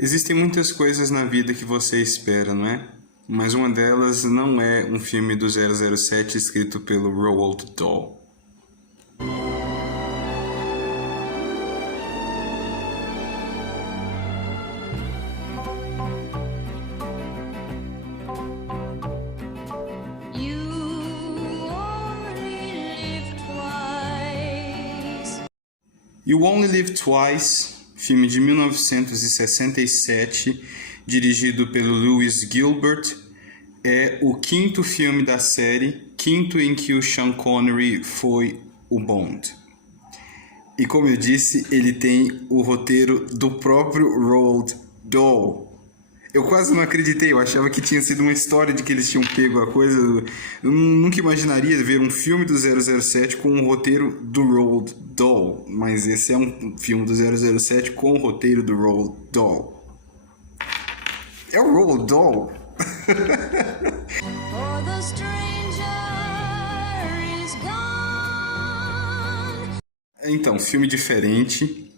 Existem muitas coisas na vida que você espera, não é? Mas uma delas não é um filme do 007 escrito pelo Roald Dahl. You Only Live Twice, filme de 1967, dirigido pelo Lewis Gilbert, é o quinto filme da série, quinto em que o Sean Connery foi o Bond. E como eu disse, ele tem o roteiro do próprio Roald Dahl. Eu quase não acreditei, eu achava que tinha sido uma história de que eles tinham pego a coisa. Eu nunca imaginaria ver um filme do 007 com um roteiro do Roald Dahl, mas esse é um filme do 007 com o roteiro do Roald Dahl. É o Roald Dahl. Então, filme diferente,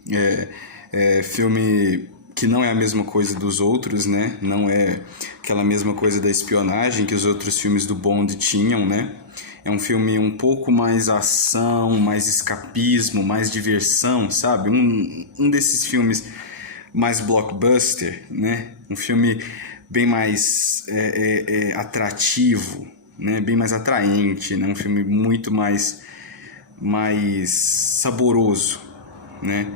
filme que não é a mesma coisa dos outros, né? Não é aquela mesma coisa da espionagem que os outros filmes do Bond tinham, né? É um filme um pouco mais ação, mais escapismo, mais diversão, sabe? Um desses filmes mais blockbuster, né? Um filme bem mais atrativo, né? Bem mais atraente, né? Um filme muito mais saboroso, né?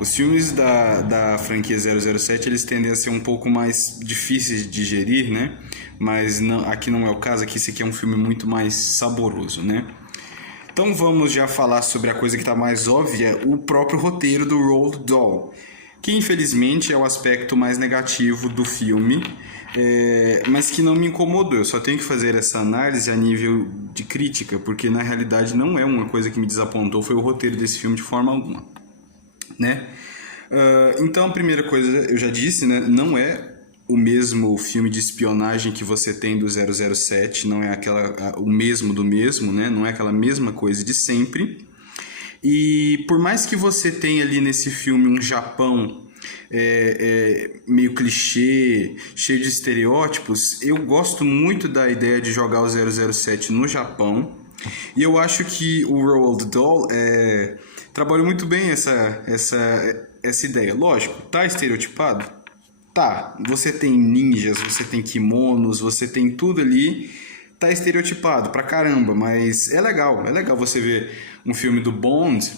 Os filmes da franquia 007, eles tendem a ser um pouco mais difíceis de digerir, né? Mas não, aqui não é o caso, aqui esse aqui é um filme muito mais saboroso, né? Então vamos já falar sobre a coisa que está mais óbvia, o próprio roteiro do Roald Dahl, que infelizmente é o aspecto mais negativo do filme, mas que não me incomodou. Eu só tenho que fazer essa análise a nível de crítica, porque na realidade não é uma coisa que me desapontou, foi o roteiro desse filme de forma alguma, né? Então a primeira coisa, eu já disse, né? Não é o mesmo filme de espionagem que você tem do 007, não é o mesmo do mesmo, né? Não é aquela mesma coisa de sempre. E por mais que você tenha ali nesse filme um Japão meio clichê, cheio de estereótipos, eu gosto muito da ideia de jogar o 007 no Japão. E eu acho que o Roald Dahl trabalhou muito bem essa ideia. Lógico, tá estereotipado? Tá. Você tem ninjas, você tem kimonos, você tem tudo ali. Tá estereotipado pra caramba, mas é legal você ver um filme do Bond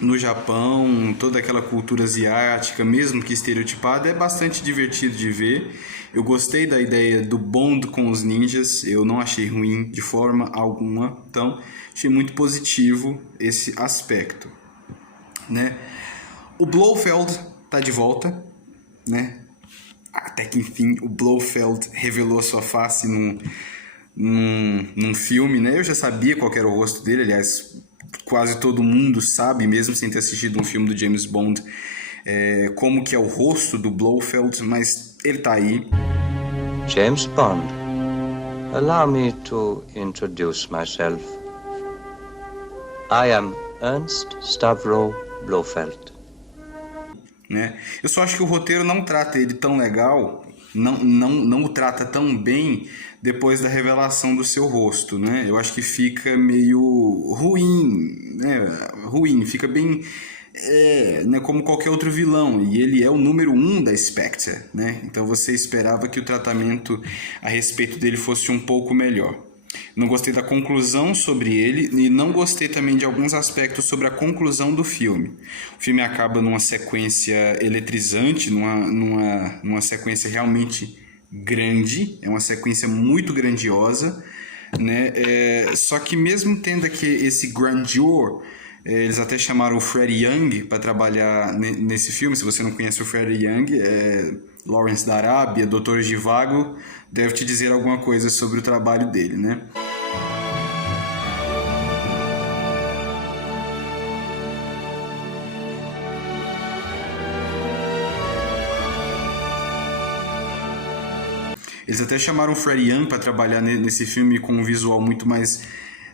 no Japão, toda aquela cultura asiática, mesmo que estereotipada, é bastante divertido de ver. Eu gostei da ideia do Bond com os ninjas, eu não achei ruim de forma alguma, então achei muito positivo esse aspecto, né? O Blofeld tá de volta, né? Até que enfim o Blofeld revelou a sua face num filme, né? Eu já sabia qual era o rosto dele, aliás, quase todo mundo sabe, mesmo sem ter assistido um filme do James Bond, como que é o rosto do Blofeld, mas ele tá aí. James Bond, allow me to introduce myself. I am Ernst Stavro Blofeld. Né? Eu só acho que o roteiro não trata ele tão legal, não o trata tão bem depois da revelação do seu rosto, né? Eu acho que fica meio ruim, né? Ruim, fica bem né, como qualquer outro vilão, e ele é o número 1 da Spectre, né? Então você esperava que o tratamento a respeito dele fosse um pouco melhor. Não gostei da conclusão sobre ele e não gostei também de alguns aspectos sobre a conclusão do filme. O filme acaba numa sequência eletrizante, numa sequência realmente grande, é uma sequência muito grandiosa, né? Só que mesmo tendo aqui esse grandeur, eles até chamaram o Freddie Young para trabalhar nesse filme. Se você não conhece o Freddie Young, Lawrence da Arábia, Doutor Zhivago, deve te dizer alguma coisa sobre o trabalho dele, né? Eles até chamaram o Freddie Young para trabalhar nesse filme com um visual muito mais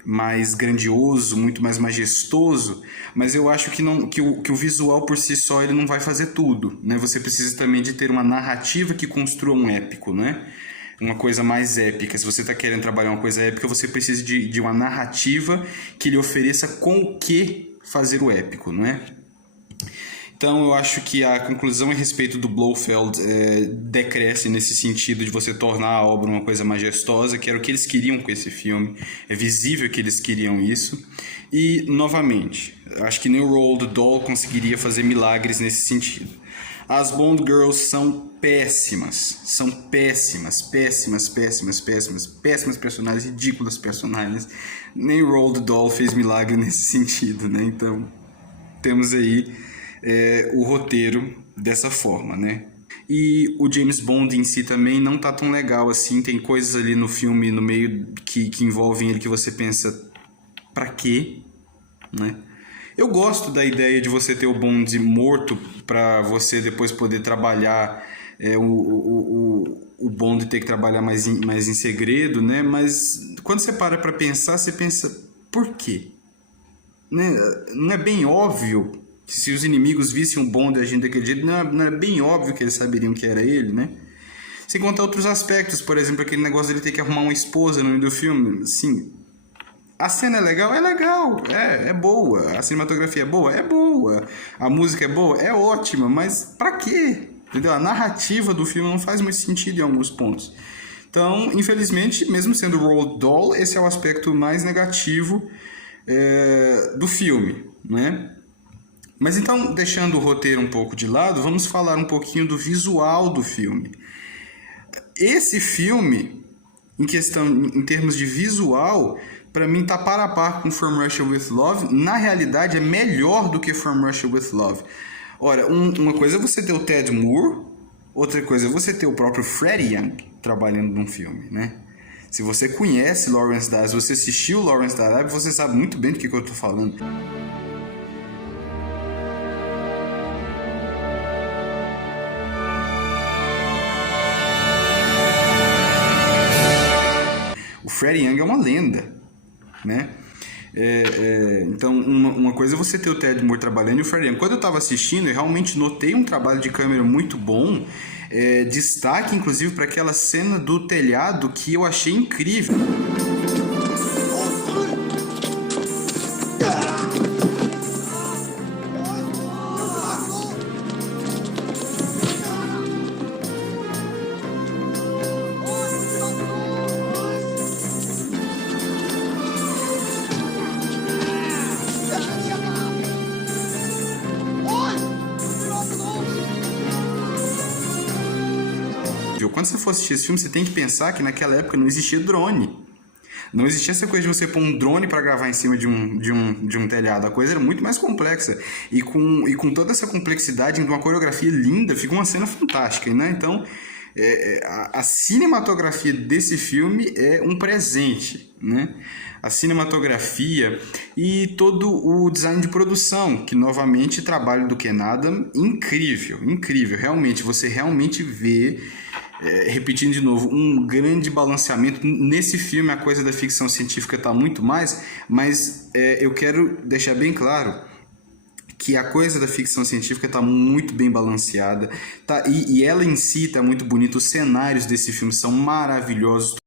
mais grandioso, muito mais majestoso, mas eu acho que, não, que o visual por si só ele não vai fazer tudo, né? Você precisa também de ter uma narrativa que construa um épico, né? Uma coisa mais épica. Se você está querendo trabalhar uma coisa épica, você precisa de uma narrativa que lhe ofereça com o que fazer o épico, não é? Então eu acho que a conclusão a respeito do Blofeld decresce nesse sentido de você tornar a obra uma coisa majestosa, que era o que eles queriam com esse filme. É visível que eles queriam isso. E, novamente, acho que nem o Roald Dahl conseguiria fazer milagres nesse sentido. As Bond Girls são péssimas. São péssimas personagens, ridículas personagens. Nem o Roald Dahl fez milagre nesse sentido, né? Então, temos aí o roteiro dessa forma, né? E o James Bond em si também não tá tão legal assim. Tem coisas ali no filme, no meio, que envolvem ele que você pensa, pra quê? Né? Eu gosto da ideia de você ter o Bond morto para você depois poder trabalhar o Bond ter que trabalhar mais em segredo, né? Mas quando você para pensar, você pensa, por quê? Né? Não é bem óbvio que se os inimigos vissem um Bond agindo daquele jeito, não é bem óbvio que eles saberiam que era ele, né? Sem contar outros aspectos, por exemplo, aquele negócio dele ter que arrumar uma esposa no meio do filme, assim... A cena é legal? É legal, é boa. A cinematografia é boa? É boa. A música é boa? É ótima, mas pra quê? Entendeu? A narrativa do filme não faz muito sentido em alguns pontos. Então, infelizmente, mesmo sendo Roald Dahl, esse é o aspecto mais negativo do filme, né? Mas então, deixando o roteiro um pouco de lado, vamos falar um pouquinho do visual do filme. Esse filme, em termos de visual, para mim tá par a par com From Russia With Love. Na realidade é melhor do que From Russia With Love. Ora, uma coisa é você ter o Ted Moore, outra coisa é você ter o próprio Freddie Young trabalhando num filme, né? Se você conhece Lawrence da Arábia, se você assistiu Lawrence da Arábia, você sabe muito bem do que eu tô falando. O Freddie Young é uma lenda, né? Então, uma coisa é você ter o Ted Moore trabalhando e o Freddie Young. Quando eu estava assistindo, eu realmente notei um trabalho de câmera muito bom. Destaque, inclusive, para aquela cena do telhado que eu achei incrível. Quando você for assistir esse filme, você tem que pensar que naquela época não existia drone. Não existia essa coisa de você pôr um drone para gravar em cima de um telhado. A coisa era muito mais complexa. E com toda essa complexidade, uma coreografia linda, fica uma cena fantástica, né? Então, a cinematografia desse filme é um presente, né? A cinematografia e todo o design de produção, que novamente trabalho do Ken Adam, incrível. Realmente, você realmente vê... repetindo de novo, um grande balanceamento. Nesse filme a coisa da ficção científica está muito mais, mas eu quero deixar bem claro que a coisa da ficção científica está muito bem balanceada, tá? E ela em si está muito bonita. Os cenários desse filme são maravilhosos.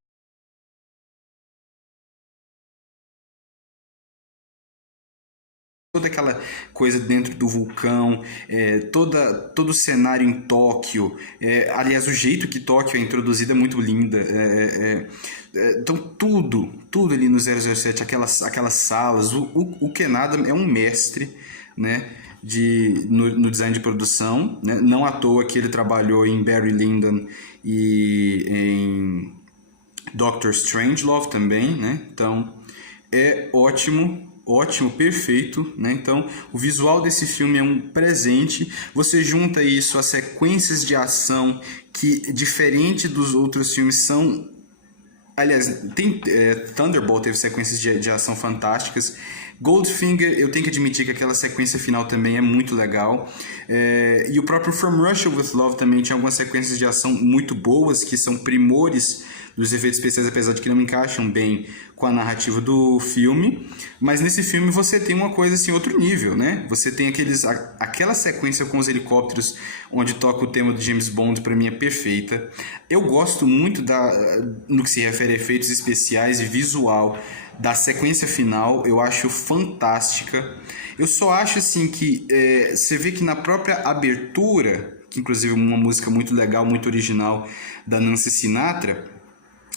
Toda aquela coisa dentro do vulcão, todo o cenário em Tóquio, aliás, o jeito que Tóquio é introduzida é muito linda. Então, tudo ali no 007, aquelas salas. O Ken Adam é um mestre, né, no design de produção, né? Não à toa que ele trabalhou em Barry Lyndon e em Dr. Strangelove também, né? Então, é ótimo, perfeito, né? Então, o visual desse filme é um presente. Você junta isso às sequências de ação que, diferente dos outros filmes, são... Aliás, Thunderbolt teve sequências de ação fantásticas. Goldfinger, eu tenho que admitir que aquela sequência final também é muito legal. E o próprio From Russia with Love também tinha algumas sequências de ação muito boas, que são primores dos efeitos especiais, apesar de que não encaixam bem com a narrativa do filme. Mas nesse filme você tem uma coisa assim, outro nível, né? Você tem aquela sequência com os helicópteros onde toca o tema do James Bond, para mim é perfeita. Eu gosto muito no que se refere a efeitos especiais e visual da sequência final, eu acho fantástica. Eu só acho assim que você vê que na própria abertura, que inclusive é uma música muito legal, muito original da Nancy Sinatra,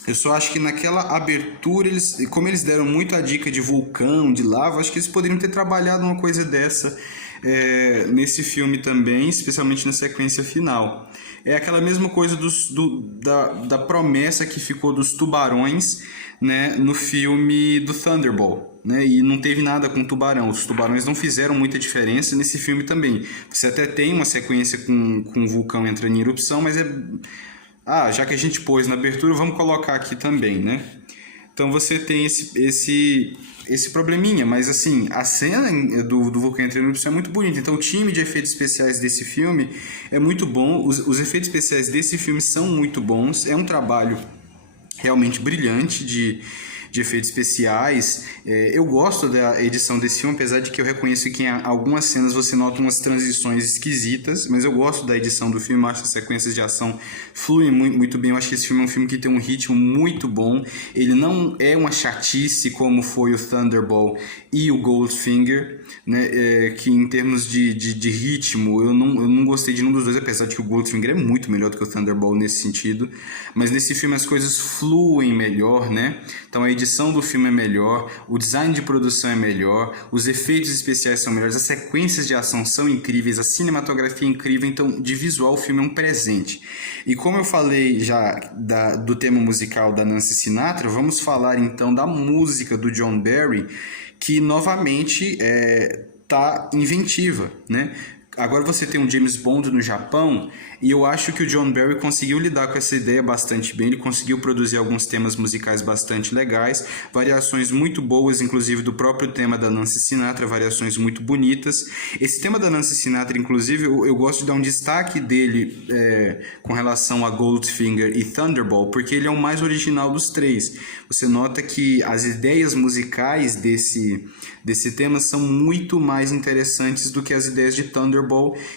eu só acho que naquela abertura, como eles deram muito a dica de vulcão, de lava, acho que eles poderiam ter trabalhado uma coisa dessa nesse filme também, especialmente na sequência final. É aquela mesma coisa da promessa que ficou dos tubarões, né, no filme do Thunderball, né, e não teve nada com tubarão. Os tubarões não fizeram muita diferença nesse filme também. Você até tem uma sequência com o vulcão entrando em erupção, mas já que a gente pôs na abertura, vamos colocar aqui também, né? Então você tem esse probleminha, mas assim, a cena do vulcão entrando em erupção é muito bonita. Então o time de efeitos especiais desse filme é muito bom, os efeitos especiais desse filme são muito bons, é um trabalho realmente brilhante de efeitos especiais. Eu gosto da edição desse filme, apesar de que eu reconheço que em algumas cenas você nota umas transições esquisitas, mas eu gosto da edição do filme, acho que as sequências de ação fluem muito bem. Eu acho que esse filme é um filme que tem um ritmo muito bom, ele não é uma chatice como foi o Thunderball e o Goldfinger, né? Que em termos de ritmo eu não gostei de nenhum dos dois, apesar de que o Goldfinger é muito melhor do que o Thunderball nesse sentido, mas nesse filme as coisas fluem melhor, né? Então a edição do filme é melhor, o design de produção é melhor, os efeitos especiais são melhores, as sequências de ação são incríveis, a cinematografia é incrível, então de visual o filme é um presente. E como eu falei já do tema musical da Nancy Sinatra, vamos falar então da música do John Barry, que novamente tá inventiva, né? Agora você tem um James Bond no Japão, e eu acho que o John Barry conseguiu lidar com essa ideia bastante bem. Ele conseguiu produzir alguns temas musicais bastante legais, variações muito boas, inclusive do próprio tema da Nancy Sinatra, variações muito bonitas. Esse tema da Nancy Sinatra, inclusive, eu gosto de dar um destaque dele com relação a Goldfinger e Thunderball, porque ele é o mais original dos três. Você nota que as ideias musicais desse tema são muito mais interessantes do que as ideias de Thunderball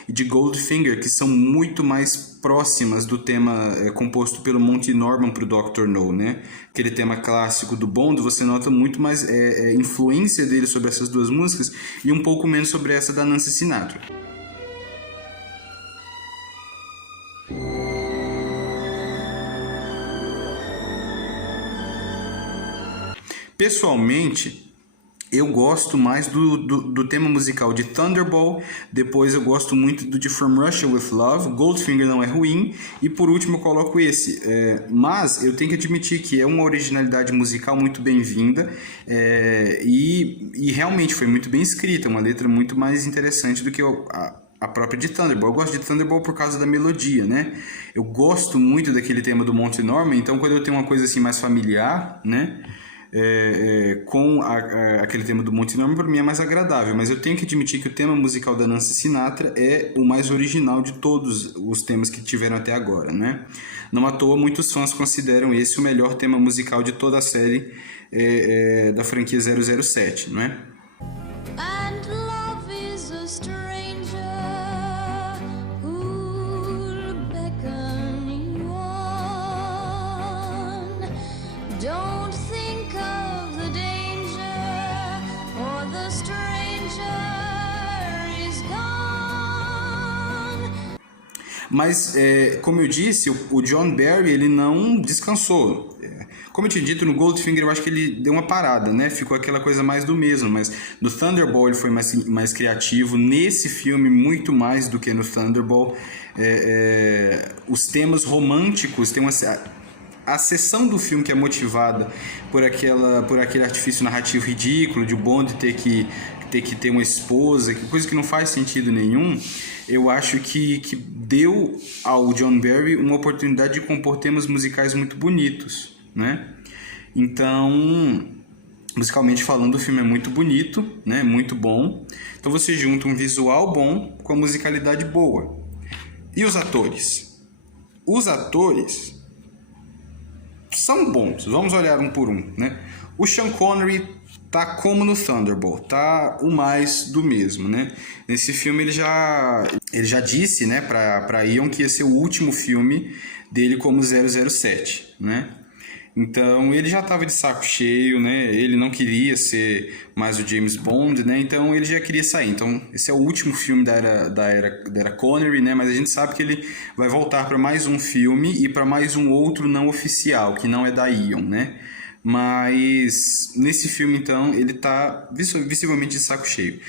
e de Goldfinger, que são muito mais próximas do tema composto pelo Monty Norman para o Dr. No, né? Aquele tema clássico do Bond, você nota muito mais influência dele sobre essas duas músicas e um pouco menos sobre essa da Nancy Sinatra. Pessoalmente, eu gosto mais do tema musical de Thunderball, depois eu gosto muito do de From Russia with Love, Goldfinger não é ruim, e por último eu coloco esse. Mas eu tenho que admitir que é uma originalidade musical muito bem-vinda, e realmente foi muito bem escrita, uma letra muito mais interessante do que a própria de Thunderball. Eu gosto de Thunderball por causa da melodia, né? Eu gosto muito daquele tema do Monty Norman, então quando eu tenho uma coisa assim mais familiar, né? Com aquele tema do Monty Norman, para mim é mais agradável, mas eu tenho que admitir que o tema musical da Nancy Sinatra é o mais original de todos os temas que tiveram até agora, né? Não à toa muitos fãs consideram esse o melhor tema musical de toda a série da franquia 007, não é? Mas, como eu disse, o John Barry ele não descansou. Como eu tinha dito, no Goldfinger eu acho que ele deu uma parada, né? Ficou aquela coisa mais do mesmo, mas no Thunderball ele foi mais criativo. Nesse filme, muito mais do que no Thunderball. Os temas românticos, tem a seção do filme que é motivada por aquele artifício narrativo ridículo de o Bond ter que ter uma esposa, coisa que não faz sentido nenhum. Eu acho que deu ao John Barry uma oportunidade de compor temas musicais muito bonitos, né? Então, Musicalmente falando, o filme é muito bonito, né? Muito bom. Então você junta um visual bom com a musicalidade boa. E os atores? Os atores são bons. Vamos olhar um por um, né? O Sean Connery tá como no Thunderbolt, tá o mais do mesmo, né? Nesse filme ele já disse, né, pra Eon que ia ser o último filme dele como 007, né? Então ele já estava de saco cheio, né? Ele não queria ser mais o James Bond, né? Então ele já queria sair. Então esse é o último filme da era Connery, né? Mas a gente sabe que ele vai voltar para mais um filme e para mais um outro não oficial, que não é da Eon, né? Mas nesse filme então ele tá visivelmente de saco cheio.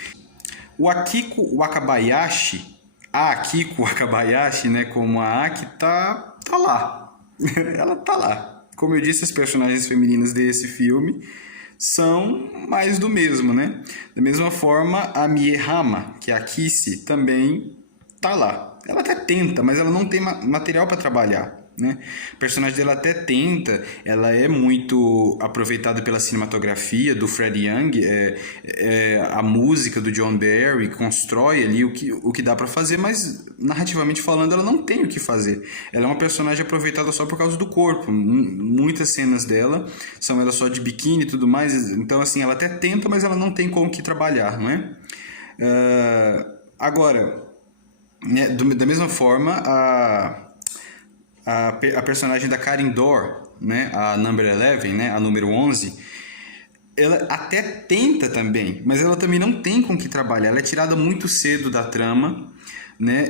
O Akiko Wakabayashi, a Akiko Wakabayashi, né? Como a Aki tá lá. Ela tá lá. Como eu disse, as personagens femininas desse filme são mais do mesmo, né? Da mesma forma, a Mie Hama, que é a Kissy, também tá lá. Ela até tenta, mas ela não tem material para trabalhar, né? O personagem dela até tenta, ela é muito aproveitada pela cinematografia do Fred Young, a música do John Barry, constrói ali o que dá para fazer, mas narrativamente falando ela não tem o que fazer. Ela é uma personagem aproveitada só por causa do corpo. Muitas cenas dela são ela só de biquíni e tudo mais, então assim, ela até tenta, mas ela não tem como que trabalhar, não é? Agora, né, da mesma forma, a personagem da Karen Dor, né, a Number 11, né, a número 11, ela até tenta também, mas ela também não tem com que trabalhar. Ela é tirada muito cedo da trama, né,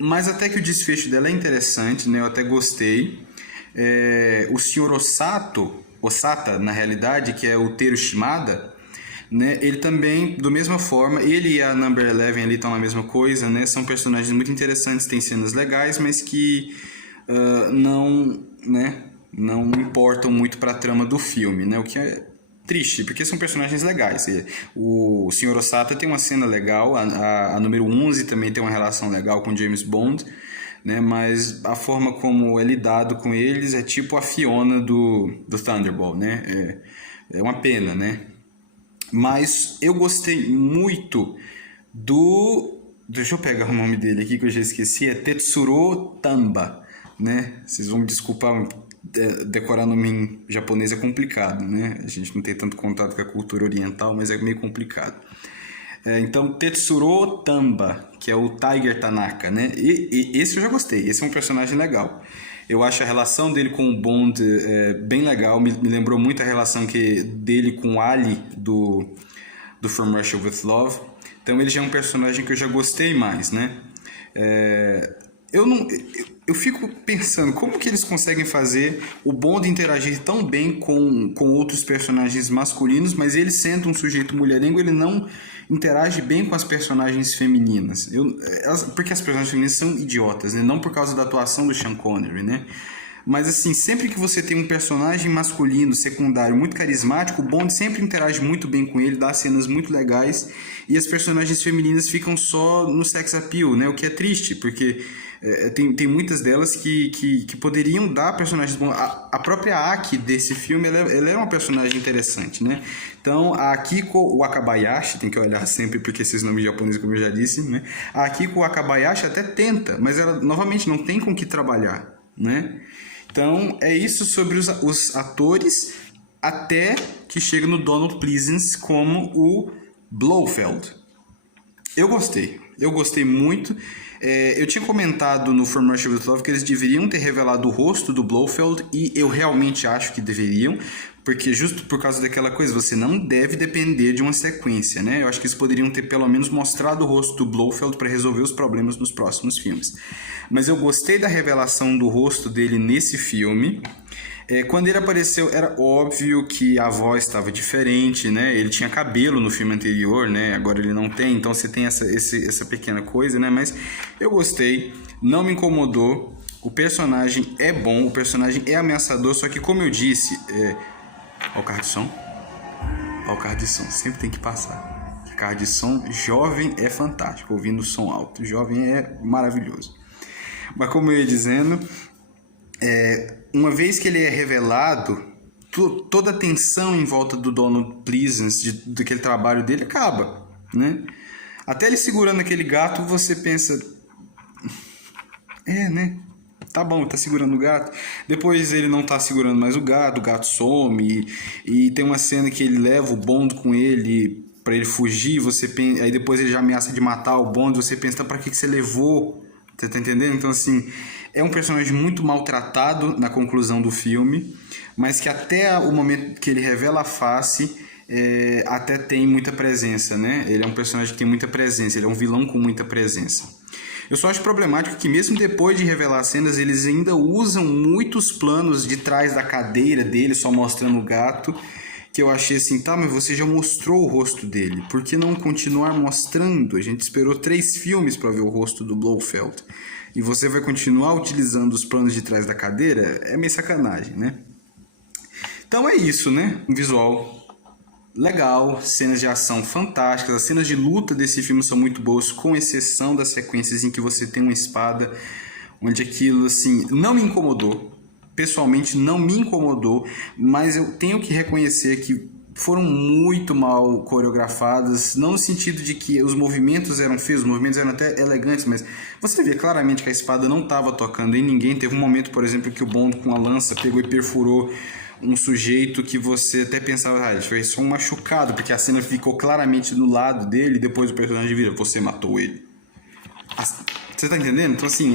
mas até que o desfecho dela é interessante, né, eu até gostei. O Sr. Osata, na realidade, que é o Teru Shimada, né, ele também, da mesma forma, ele e a Number 11 ali estão na mesma coisa, né, são personagens muito interessantes, têm cenas legais, mas que não importam muito para a trama do filme, né? O que é triste, porque são personagens legais. O Sr. Osata tem uma cena legal, a número 11 também tem uma relação legal com James Bond, né? Mas a forma como é lidado com eles é tipo a Fiona do Thunderbolt, né? É uma pena, né? Mas eu gostei muito deixa eu pegar o nome dele aqui que eu já esqueci, é Tetsuro Tamba, né? Vocês vão me desculpar, decorar nome em japonês é complicado, né? A gente não tem tanto contato com a cultura oriental, mas é meio complicado. Então, Tetsuro Tamba, que é o Tiger Tanaka, né? E esse eu já gostei, esse é um personagem legal. Eu acho a relação dele com o Bond bem legal, me lembrou muito a relação dele com o Ali do From Russia With Love. Então ele já é um personagem que eu já gostei mais, né? Eu fico pensando como que eles conseguem fazer o Bond interagir tão bem com outros personagens masculinos, mas ele sendo um sujeito mulherengo, ele não interage bem com as personagens femininas. Porque as personagens femininas são idiotas, né? Não por causa da atuação do Sean Connery, né? Mas assim, sempre que você tem um personagem masculino, secundário, muito carismático, o Bond sempre interage muito bem com ele, dá cenas muito legais, e as personagens femininas ficam só no sex appeal, né? O que é triste, porque tem muitas delas que poderiam dar personagens bons. A própria Aki desse filme, ela é uma personagem interessante, né? Então, a Akiko Wakabayashi, tem que olhar sempre porque esses nomes japoneses, como eu já disse, né? A Akiko Wakabayashi até tenta, mas ela, novamente, não tem com que trabalhar, né? Então, é isso sobre os atores, até que chega no Donald Pleasence como o Blofeld. Eu gostei muito. Eu tinha comentado no From Russia With Love que eles deveriam ter revelado o rosto do Blofeld, e eu realmente acho que deveriam, porque justo por causa daquela coisa, você não deve depender de uma sequência, né? Eu acho que eles poderiam ter pelo menos mostrado o rosto do Blofeld para resolver os problemas nos próximos filmes. Mas eu gostei da revelação do rosto dele nesse filme. Quando ele apareceu, era óbvio que a voz estava diferente, né? Ele tinha cabelo no filme anterior, né? Agora ele não tem, então você tem essa pequena coisa, né? Mas eu gostei, não me incomodou. O personagem é bom, o personagem é ameaçador, só que como eu disse... Olha o carro de som. Olha o carro de som, sempre tem que passar. Carro de som, jovem é fantástico, ouvindo som alto. Jovem é maravilhoso. Mas como eu ia dizendo... uma vez que ele é revelado, toda a tensão em volta do Donald Pleasence, daquele trabalho dele, acaba, né? Até ele segurando aquele gato, você pensa... né? Tá bom, tá segurando o gato. Depois ele não tá segurando mais o gato some. E tem uma cena que ele leva o Bond com ele pra ele fugir. Aí depois ele já ameaça de matar o Bond. Você pensa, tá, pra que você levou? Você tá entendendo? Então, assim, é um personagem muito maltratado na conclusão do filme, mas que até o momento que ele revela a face, até tem muita presença, né? Ele é um personagem que tem muita presença, ele é um vilão com muita presença. Eu só acho problemático que mesmo depois de revelar as cenas, eles ainda usam muitos planos de trás da cadeira dele, só mostrando o gato, que eu achei assim, tá, mas você já mostrou o rosto dele, por que não continuar mostrando? A gente esperou 3 filmes para ver o rosto do Blofeld, e você vai continuar utilizando os planos de trás da cadeira? É meio sacanagem, né? Então é isso, né? Um visual legal, cenas de ação fantásticas, as cenas de luta desse filme são muito boas, com exceção das sequências em que você tem uma espada, onde aquilo, assim, não me incomodou. Pessoalmente não me incomodou, mas eu tenho que reconhecer que foram muito mal coreografadas, não no sentido de que os movimentos eram feios, os movimentos eram até elegantes, mas você vê claramente que a espada não estava tocando em ninguém. Teve um momento, por exemplo, que o Bond com a lança pegou e perfurou um sujeito que você até pensava, ele fez só um machucado, porque a cena ficou claramente do lado dele, e depois o personagem vira, você matou ele. Você tá entendendo? Então, assim,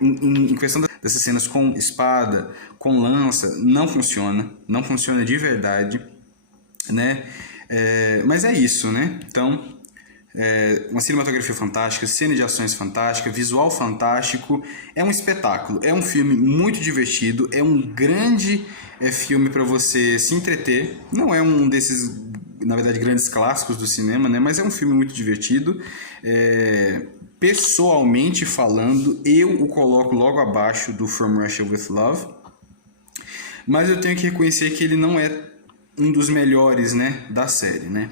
em questão dessas cenas com espada, com lança, não funciona de verdade, né? Mas é isso, né? Então, uma cinematografia fantástica, cena de ações fantástica, visual fantástico, é um espetáculo, é um filme muito divertido, é um grande filme para você se entreter, não é um desses, na verdade, grandes clássicos do cinema, né? Mas é um filme muito divertido. Pessoalmente falando, eu o coloco logo abaixo do From Russia With Love, mas eu tenho que reconhecer que ele não é um dos melhores, né, da série, né?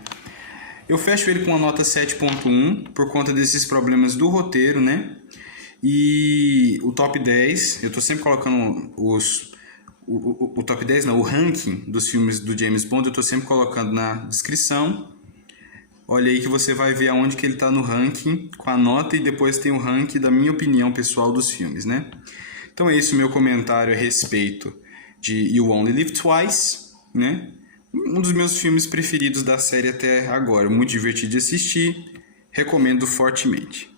Eu fecho ele com uma nota 7.1 por conta desses problemas do roteiro, né? E o top 10, eu tô sempre colocando o top 10, não, o ranking dos filmes do James Bond, eu tô sempre colocando na descrição. Olha aí que você vai ver aonde que ele está no ranking com a nota, e depois tem o ranking da minha opinião pessoal dos filmes, né? Então é esse o meu comentário a respeito de You Only Live Twice, né? Um dos meus filmes preferidos da série até agora, muito divertido de assistir, recomendo fortemente.